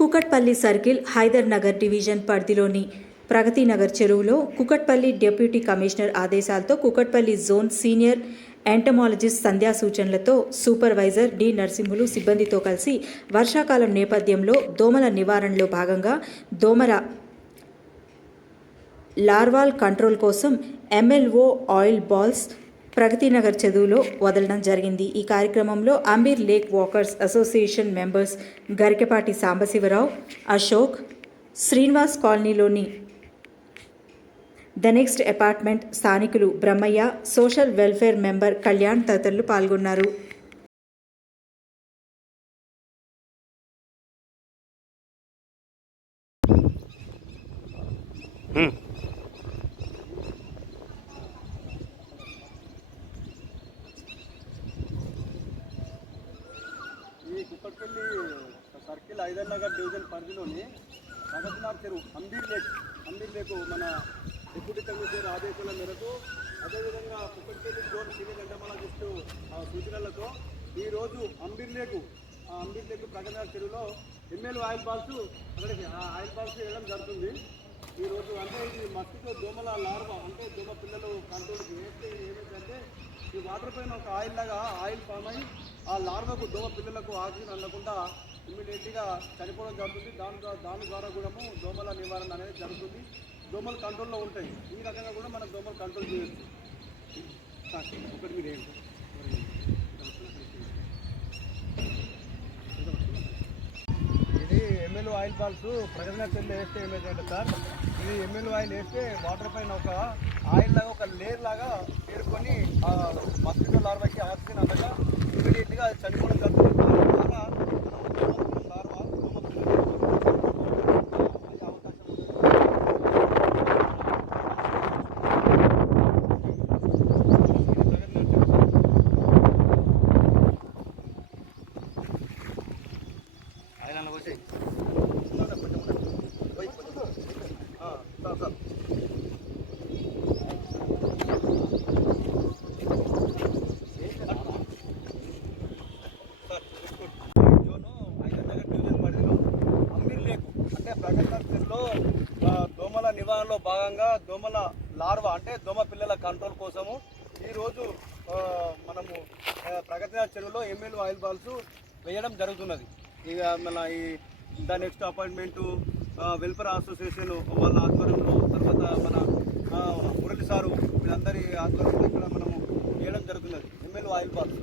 Kukatpally circle Hyder Nagar division పరిధిలోని ప్రగతి నగర్ చెరువులో Kukatpally deputy commissioner ఆదేశాలతో కుకట్పల్లి జోన్ సీనియర్ ఎంటమాలజిస్ట్ సంధ్యా సూచనలతో సూపర్వైజర్ డి నరసింహులు సిబ్బందితో కలిసి వర్షాకాలం నేపథ్యంలో దోమల నివారణలో భాగంగా దోమల లార్వాల్ కంట్రోల్ కోసం MLO ఆయిల్ బాల్స్ ప్రగతినగర్ చెరువులో వదలడం జరిగింది. ఈ కార్యక్రమంలో Ambeer lake walkers association members Garikapati Sambasiva Rao, Ashok, Srinivas కాలనీలోని ద నెక్స్ట్ అపార్ట్మెంట్ స్థానికులు Brahmaiah, social welfare member Kalyan తదితరులు పాల్గొన్నారు. ఈ కుక్కట్పల్లి సర్కిల్ హైదర్ నగర్ డివిజన్ పరిధిలోని ప్రగతినగర్ చెరువు అంబీర్ లేకు మన డిప్యూటీ కమిషనర్ ఆదేశాల మేరకు అదేవిధంగా కుక్కట్పల్లి జోన్ సీనియర్ ఎంటమాలజిస్టు సూచనలతో ఈరోజు అంబీర్ లేకు ప్రగతినగర్ చెరువులో MLO ఆయిల్ బాల్స్ అక్కడికి ఆయిల్ బాల్స్ వేయడం జరుగుతుంది. ఈరోజు అంటే ఇది మస్కిటో దోమల లార్వా అంటే దోమ పిల్లలు కంట్రోల్కి వేస్తే ఏమైందంటే ఈ వాటర్ పైన ఒక ఆయిల్ ఫామ్ అయ్యి ఆ లార్వాకు దోమ పిల్లలకు ఆక్సిజన్ అందకుండా ఇమ్మీడియట్గా చనిపోవడం జరుగుతుంది. దాని ద్వారా కూడా దోమల నివారణ అనేది జరుగుతుంది. దోమలు కంట్రోల్లో ఉంటాయి. ఈ రకంగా కూడా మనం దోమలు కంట్రోల్ చేయొచ్చు. ఒకటి మీరు ఏంటి ఇది MLO ఆయిల్ బాల్స్ ప్రగతినగర్ చెల్లి వేస్తే ఏమైందంటే సార్, ఇది MLO ఆయిల్ వేస్తే వాటర్ పైన ఒక ఆయిల్ లాగా ఒక లేయర్ లాగా పేరుకొని ఆ మస్కిటో లార్వాకి ఆక్సిజన్ అందగా ఇమీడియట్గా అది చనిపోవడం జరుగుతుంది. దోమల నివారణలో భాగంగా దోమల లార్వా అంటే దోమ పిల్లల కంట్రోల్ కోసము ఈరోజు మనము ప్రగతినగర్ చెరువులో MLO ఆయిల్ బాల్స్ వేయడం జరుగుతున్నది. ఇక మన ఈ the next appointment welfare association వాళ్ళ ఆధ్వర్యంలో, తర్వాత మన మురళి సారు వీళ్ళందరి ఆధ్వర్యంలో ఇక్కడ మనము వేయడం జరుగుతున్నది MLO ఆయిల్ బాల్స్.